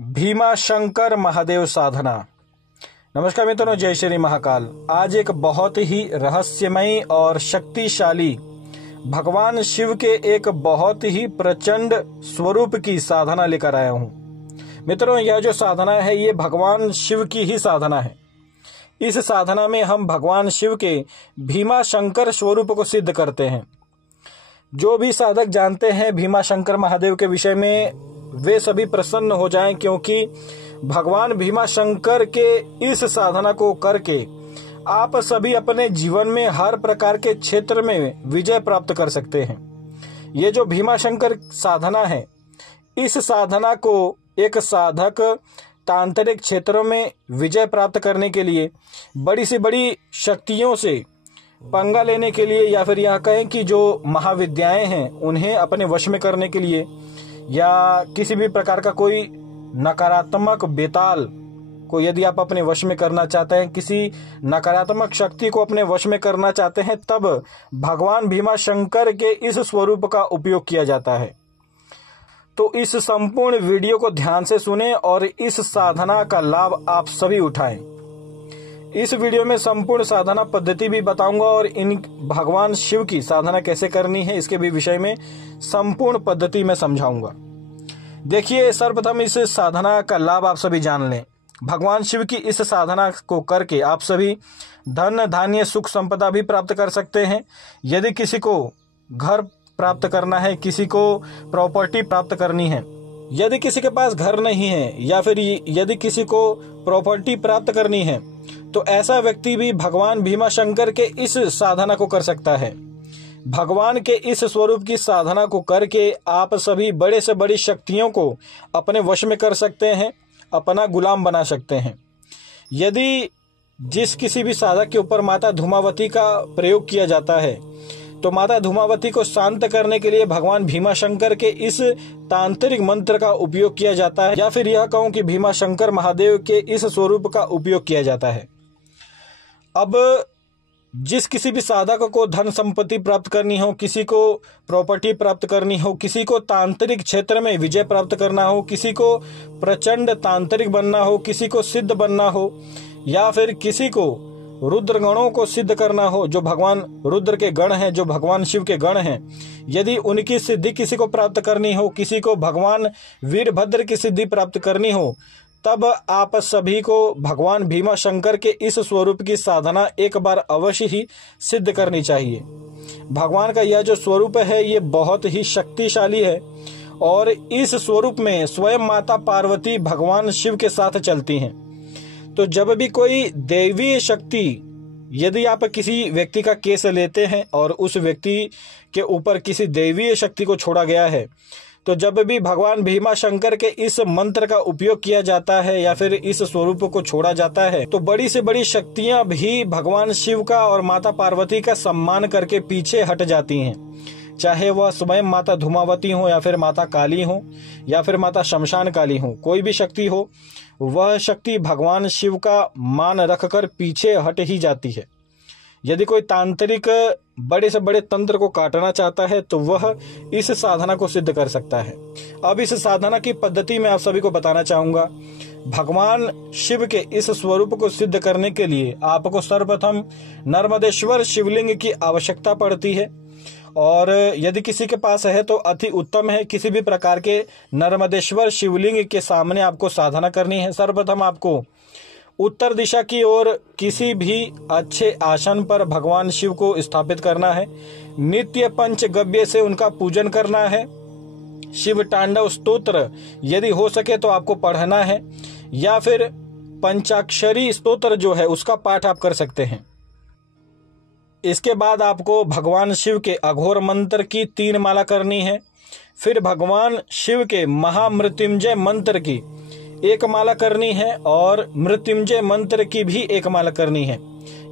भीमा शंकर महादेव साधना। नमस्कार मित्रों, जय श्री महाकाल। आज एक बहुत ही रहस्यमयी और शक्तिशाली भगवान शिव के एक बहुत ही प्रचंड स्वरूप की साधना लेकर आया हूँ। मित्रों, यह जो साधना है ये भगवान शिव की ही साधना है। इस साधना में हम भगवान शिव के भीमा शंकर स्वरूप को सिद्ध करते हैं। जो भी साधक जानते हैं भीमा शंकर महादेव के विषय में वे सभी प्रसन्न हो जाएं, क्योंकि भगवान भीमा शंकर के इस साधना को करके आप सभी अपने जीवन में हर प्रकार के क्षेत्र में विजय प्राप्त कर सकते हैं। ये जो भीमा शंकर साधना है, इस साधना को एक साधक तांत्रिक क्षेत्रों में विजय प्राप्त करने के लिए बड़ी से बड़ी शक्तियों से पंगा लेने के लिए, या फिर यह कहें कि जो महाविद्याएं हैं उन्हें अपने वश में करने के लिए, या किसी भी प्रकार का कोई नकारात्मक बेताल को यदि आप अपने वश में करना चाहते हैं, किसी नकारात्मक शक्ति को अपने वश में करना चाहते हैं, तब भगवान भीमा शंकर के इस स्वरूप का उपयोग किया जाता है। तो इस संपूर्ण वीडियो को ध्यान से सुनें और इस साधना का लाभ आप सभी उठाएं। इस वीडियो में संपूर्ण साधना पद्धति भी बताऊंगा और इन भगवान शिव की साधना कैसे करनी है इसके भी विषय में संपूर्ण पद्धति में समझाऊंगा। देखिए, सर्वप्रथम इस साधना का लाभ आप सभी जान लें। भगवान शिव की इस साधना को करके आप सभी धन धान्य सुख संपदा भी प्राप्त कर सकते हैं। यदि किसी को घर प्राप्त करना है, किसी को प्रॉपर्टी प्राप्त करनी है, यदि किसी के पास घर नहीं है, या फिर यदि किसी को प्रॉपर्टी प्राप्त करनी है, तो ऐसा व्यक्ति भी भगवान भीमा शंकर के इस साधना को कर सकता है। भगवान के इस स्वरूप की साधना को करके आप सभी बड़े से बड़ी शक्तियों को अपने वश में कर सकते हैं, अपना गुलाम बना सकते हैं। यदि जिस किसी भी साधक के ऊपर माता धूमावती का प्रयोग किया जाता है, तो माता धूमावती को शांत करने के लिए भगवान भीमा शंकर के इस तांत्रिक मंत्र का उपयोग किया जाता है, या फिर यह कहूं कि भीमा शंकर महादेव के इस स्वरूप का उपयोग किया जाता है। अब जिस किसी भी साधक को धन संपत्ति प्राप्त करनी हो, किसी को प्रॉपर्टी प्राप्त करनी हो, किसी को तांत्रिक क्षेत्र में विजय प्राप्त करना हो, किसी को प्रचंड तांत्रिक बनना हो, किसी को सिद्ध बनना हो, या फिर किसी को रुद्र गणों को सिद्ध करना हो, जो भगवान रुद्र के गण हैं, जो भगवान शिव के गण हैं, यदि उनकी सिद्धि किसी को प्राप्त करनी हो, किसी को भगवान वीरभद्र की सिद्धि प्राप्त करनी हो, तब आप सभी को भगवान भीमा शंकर के इस स्वरूप की साधना एक बार अवश्य ही सिद्ध करनी चाहिए। भगवान का यह जो स्वरूप है ये बहुत ही शक्तिशाली है, और इस स्वरूप में स्वयं माता पार्वती भगवान शिव के साथ चलती हैं। तो जब भी कोई दैवीय शक्ति, यदि आप किसी व्यक्ति का केस लेते हैं और उस व्यक्ति के ऊपर किसी दैवीय शक्ति को छोड़ा गया है, तो जब भी भगवान भीमा शंकर के इस मंत्र का उपयोग किया जाता है या फिर इस स्वरूप को छोड़ा जाता है, तो बड़ी से बड़ी शक्तियां भी भगवान शिव का और माता पार्वती का सम्मान करके पीछे हट जाती हैं। चाहे वह स्वयं माता धूमावती हो, या फिर माता काली हो, या फिर माता शमशान काली हो, कोई भी शक्ति हो, वह शक्ति भगवान शिव का मान रखकर पीछे हट ही जाती है। यदि कोई तांत्रिक बड़े से बड़े तंत्र को काटना चाहता है, तो वह इस साधना को सिद्ध कर सकता है। अब इस साधना की पद्धति में आप सभी को बताना चाहूंगा। भगवान शिव के इस स्वरूप को सिद्ध करने के लिए आपको सर्वप्रथम नर्मदेश्वर शिवलिंग की आवश्यकता पड़ती है, और यदि किसी के पास है तो अति उत्तम है। किसी भी प्रकार के नर्मदेश्वर शिवलिंग के सामने आपको साधना करनी है। सर्वप्रथम आपको उत्तर दिशा की ओर किसी भी अच्छे आसन पर भगवान शिव को स्थापित करना है। नित्य पंचगव्य से उनका पूजन करना है। शिव तांडव स्तोत्र यदि हो सके तो आपको पढ़ना है, या फिर पंचाक्षरी स्तोत्र जो है उसका पाठ आप कर सकते हैं। इसके बाद आपको भगवान शिव के अघोर मंत्र की 3 माला करनी है। फिर भगवान शिव के महामृत्युंजय मंत्र की 1 माला करनी है, और मृत्युंजय मंत्र की भी 1 माला करनी है।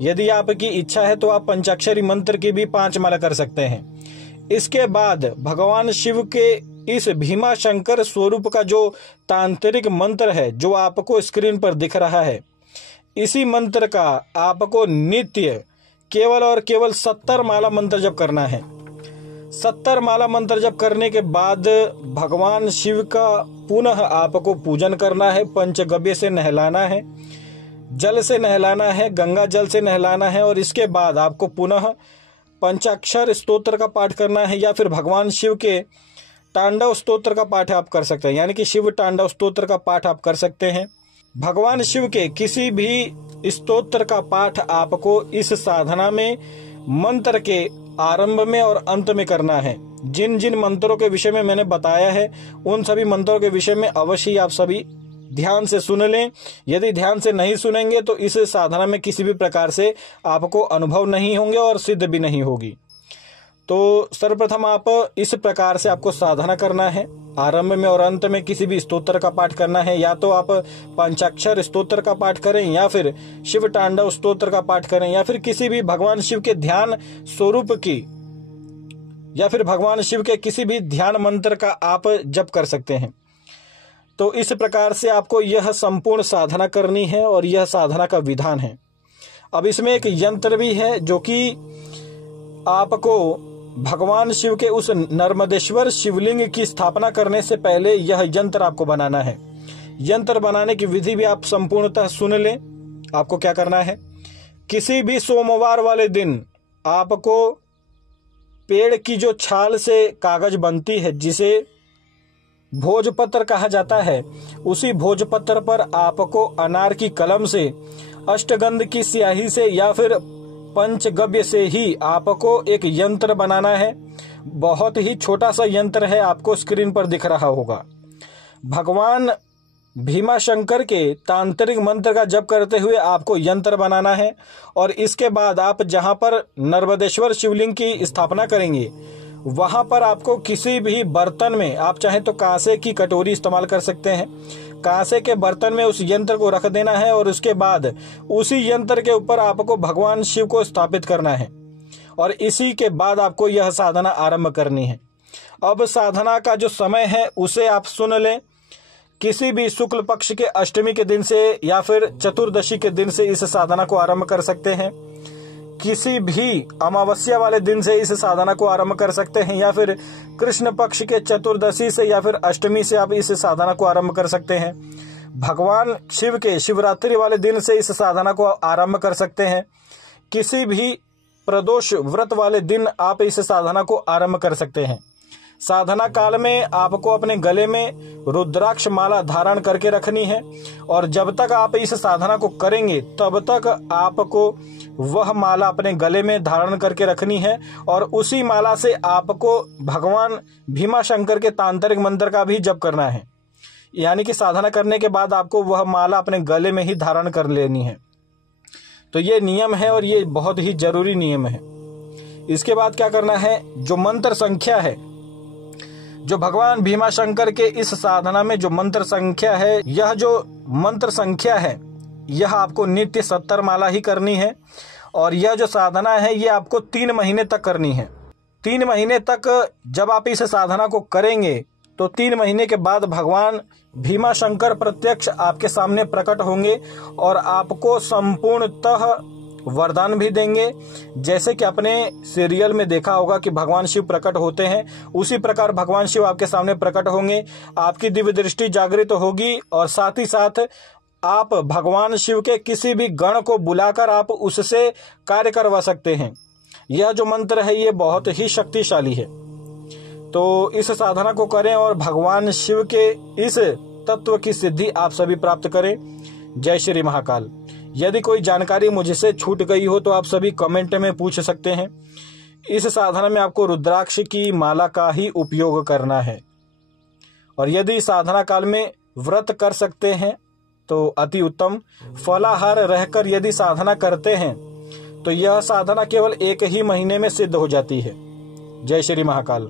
यदि आपकी इच्छा है तो आप पंचाक्षरी मंत्र की भी 5 माला कर सकते हैं। इसके बाद भगवान शिव के इस भीमा शंकर स्वरूप का जो तांत्रिक मंत्र है, जो आपको स्क्रीन पर दिख रहा है, इसी मंत्र का आपको नित्य केवल और केवल 70 माला मंत्र जप करना है। 70 माला मंत्र जप करने के बाद भगवान शिव का पुनः आपको पूजन करना है, पंचगव्य से नहलाना है, जल से नहलाना है, गंगा जल से नहलाना है। और इसके बाद आपको पुनः पंचाक्षर स्तोत्र का पाठ करना है, या फिर भगवान शिव के तांडव स्तोत्र का पाठ आप कर सकते हैं, यानी कि शिव तांडव स्तोत्र का पाठ आप कर सकते हैं। भगवान शिव के किसी भी स्तोत्र का पाठ आपको इस साधना में मंत्र के आरंभ में और अंत में करना है। जिन जिन मंत्रों के विषय में मैंने बताया है उन सभी मंत्रों के विषय में अवश्य आप सभी ध्यान से सुन लें। यदि ध्यान से नहीं सुनेंगे तो इस साधना में किसी भी प्रकार से आपको अनुभव नहीं होंगे और सिद्ध भी नहीं होगी। तो सर्वप्रथम आप इस प्रकार से आपको साधना करना है। आरंभ में और अंत में किसी भी स्तोत्र का पाठ करना है, या तो आप पंचाक्षर स्तोत्र का पाठ करें, या फिर शिव तांडव स्तोत्र का पाठ करें, या फिर किसी भी भगवान शिव के ध्यान स्वरूप की, या फिर भगवान शिव के किसी भी ध्यान मंत्र का आप जप कर सकते हैं। तो इस प्रकार से आपको यह संपूर्ण साधना करनी है और यह साधना का विधान है। अब इसमें एक यंत्र भी है जो कि आपको भगवान शिव के उस नर्मदेश्वर शिवलिंग की स्थापना करने से पहले यह यंत्र आपको बनाना है। यंत्र बनाने की विधि भी आप संपूर्णतः सुन लें। आपको क्या करना है, किसी भी सोमवार वाले दिन आपको पेड़ की जो छाल से कागज बनती है, जिसे भोजपत्र कहा जाता है, उसी भोजपत्र पर आपको अनार की कलम से, अष्टगंध की स्याही से, या फिर पंचगव्य से ही आपको एक यंत्र बनाना है। बहुत ही छोटा सा यंत्र है, आपको स्क्रीन पर दिख रहा होगा। भगवान भीमाशंकर के तांत्रिक मंत्र का जप करते हुए आपको यंत्र बनाना है। और इसके बाद आप जहां पर नर्मदेश्वर शिवलिंग की स्थापना करेंगे वहां पर आपको किसी भी बर्तन में, आप चाहे तो कांसे की कटोरी इस्तेमाल कर सकते हैं, कांसे के बर्तन में उस यंत्र को रख देना है। और उसके बाद उसी यंत्र के ऊपर आपको भगवान शिव को स्थापित करना है, और इसी के बाद आपको यह साधना आरंभ करनी है। अब साधना का जो समय है उसे आप सुन लें। किसी भी शुक्ल पक्ष के अष्टमी के दिन से या फिर चतुर्दशी के दिन से इस साधना को आरंभ कर सकते हैं। किसी भी अमावस्या वाले दिन से इस साधना को आरंभ कर सकते हैं, या फिर कृष्ण पक्ष के चतुर्दशी से या फिर अष्टमी से आप इस साधना को आरंभ कर सकते हैं। भगवान शिव के शिवरात्रि वाले दिन से इस साधना को आरंभ कर सकते हैं। किसी भी प्रदोष व्रत वाले दिन आप इस साधना को आरंभ कर सकते हैं। साधना काल में आपको अपने गले में रुद्राक्ष माला धारण करके रखनी है, और जब तक आप इस साधना को करेंगे तब तक आपको वह माला अपने गले में धारण करके रखनी है। और उसी माला से आपको भगवान भीमाशंकर के तांत्रिक मंत्र का भी जप करना है, यानी कि साधना करने के बाद आपको वह माला अपने गले में ही धारण कर लेनी है। तो ये नियम है और ये बहुत ही जरूरी नियम है। इसके बाद क्या करना है, जो मंत्र संख्या है, जो भगवान भीमाशंकर के इस साधना में जो मंत्र संख्या है, यह जो मंत्र संख्या है यह आपको नित्य 70 माला ही करनी है। और यह जो साधना है ये आपको 3 महीने तक करनी है। 3 महीने तक जब आप इस साधना को करेंगे तो 3 महीने के बाद भगवान भीमाशंकर प्रत्यक्ष आपके सामने प्रकट होंगे और आपको संपूर्णतः वरदान भी देंगे। जैसे कि अपने सीरियल में देखा होगा कि भगवान शिव प्रकट होते हैं, उसी प्रकार भगवान शिव आपके सामने प्रकट होंगे, आपकी दिव्य दृष्टि जागृत होगी, और साथ ही साथ आप भगवान शिव के किसी भी गण को बुलाकर आप उससे कार्य करवा सकते हैं। यह जो मंत्र है ये बहुत ही शक्तिशाली है। तो इस साधना को करें और भगवान शिव के इस तत्व की सिद्धि आप सभी प्राप्त करें। जय श्री महाकाल। यदि कोई जानकारी मुझसे छूट गई हो तो आप सभी कमेंट में पूछ सकते हैं। इस साधना में आपको रुद्राक्ष की माला का ही उपयोग करना है, और यदि साधना काल में व्रत कर सकते हैं तो अति उत्तम। फलाहार रहकर यदि साधना करते हैं तो यह साधना केवल 1 ही महीने में सिद्ध हो जाती है। जय श्री महाकाल।